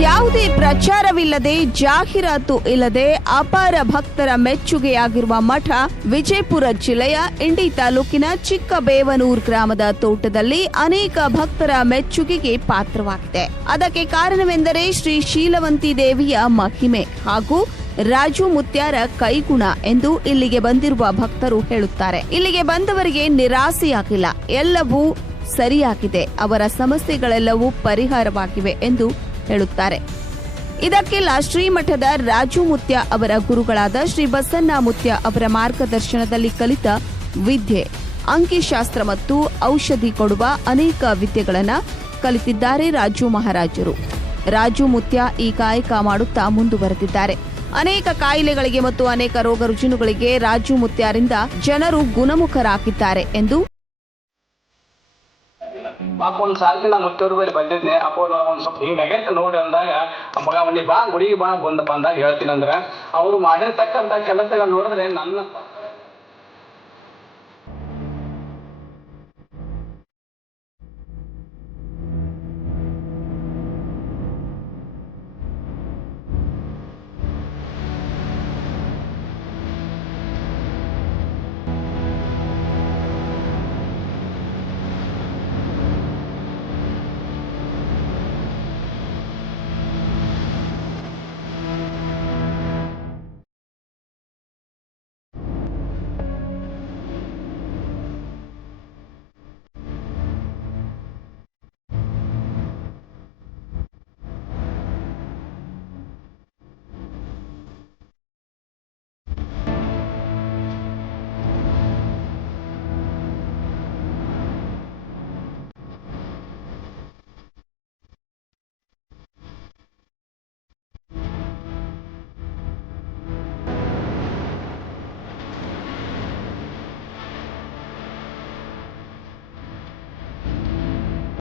ಯಾವುದೇ ಪ್ರಚಾರವಿಲ್ಲದೆ ಜಾಹೀರಾತು ಇಲ್ಲದೆ ಅಪಾರ ಭಕ್ತರ ಮೆಚ್ಚುಗೆಯಾಗಿರುವ ಮಠ ವಿಜಯಪುರ ಜಿಲ್ಲೆಯ ಇಂಡಿ ತಾಲೂಕಿನ ಚಿಕ್ಕಬೇವನೂರ್ ಗ್ರಾಮದ ತೋಟದಲ್ಲಿ ಅನೇಕ ಭಕ್ತರ ಮೆಚ್ಚುಗೆಗೆ ಪಾತ್ರವಾಗಿದೆ. ಅದಕ್ಕೆ ಕಾರಣವೆಂದರೆ ಶ್ರೀ ಶೀಲವಂತಿ ದೇವಿಯ ಮಹಿಮೆ ಹಾಗೂ ರಾಜು ಮುತ್ಯಾರ ಕೈಗುಣ ಎಂದು ಇಲ್ಲಿಗೆ ಬಂದಿರುವ ಭಕ್ತರು ಹೇಳುತ್ತಾರೆ. ಇಲ್ಲಿಗೆ ಬಂದವರಿಗೆ ನಿರಾಸೆಯಾಗಿಲ್ಲ. ಎಲ್ಲವೂ ಸರಿಯಾಗಿದೆ. ಅವರ ಸಮಸ್ಯೆಗಳೆಲ್ಲವೂ ಪರಿಹಾರವಾಗಿವೆ ಎಂದು ಹೇಳುತ್ತಾರೆ. ಇದಕ್ಕೆಲ್ಲ ಶ್ರೀಮಠದ ರಾಜು ಮುತ್ಯ ಅವರ ಗುರುಗಳಾದ ಶ್ರೀ ಬಸನ್ನ ಮುತ್ಯ ಅವರ ಮಾರ್ಗದರ್ಶನದಲ್ಲಿ ಕಲಿತ ವಿದ್ಯೆ, ಅಂಕಿಶಾಸ್ತ್ರ ಮತ್ತು ಔಷಧಿ ಕೊಡುವ ಅನೇಕ ವಿದ್ಯೆಗಳನ್ನು ಕಲಿತಿದ್ದಾರೆ ರಾಜು ಮಹಾರಾಜರು. ರಾಜು ಮುತ್ಯ ಈ ಕಾಯಕ ಮಾಡುತ್ತಾ ಮುಂದುವರೆದಿದ್ದಾರೆ. ಅನೇಕ ಕಾಯಿಲೆಗಳಿಗೆ ಮತ್ತು ಅನೇಕ ರೋಗ ರುಜಿನುಗಳಿಗೆ ರಾಜು ಮುತ್ಯಾರಿಂದ ಜನರು ಗುಣಮುಖರಾಗಿದ್ದಾರೆ ಎಂದು ಪಾಪ ಒಂದ್ ಸಾಲ ನಾ ಮುತ್ತೂರು ಬಂದಿದ್ದೆ. ಅಪ್ಪ ಒಂದ್ ಸ್ವಲ್ಪ ಹಿಂಗ್ ನೆಗೆಟ್ ನೋಡಿ ಅಂದಾಗ ಮಗ ಅವನಿಗೆ ಬಾ, ಗುಡಿಗೆ ಬಾ, ಬಂದ, ಬಂದಾಗ ಹೇಳ್ತೀನಿ ಅಂದ್ರ, ಅವ್ರು ಮಾಡಿರ್ತಕ್ಕಂಥ ಕೆಲಸಗಳು ನೋಡಿದ್ರೆ ನನ್ನ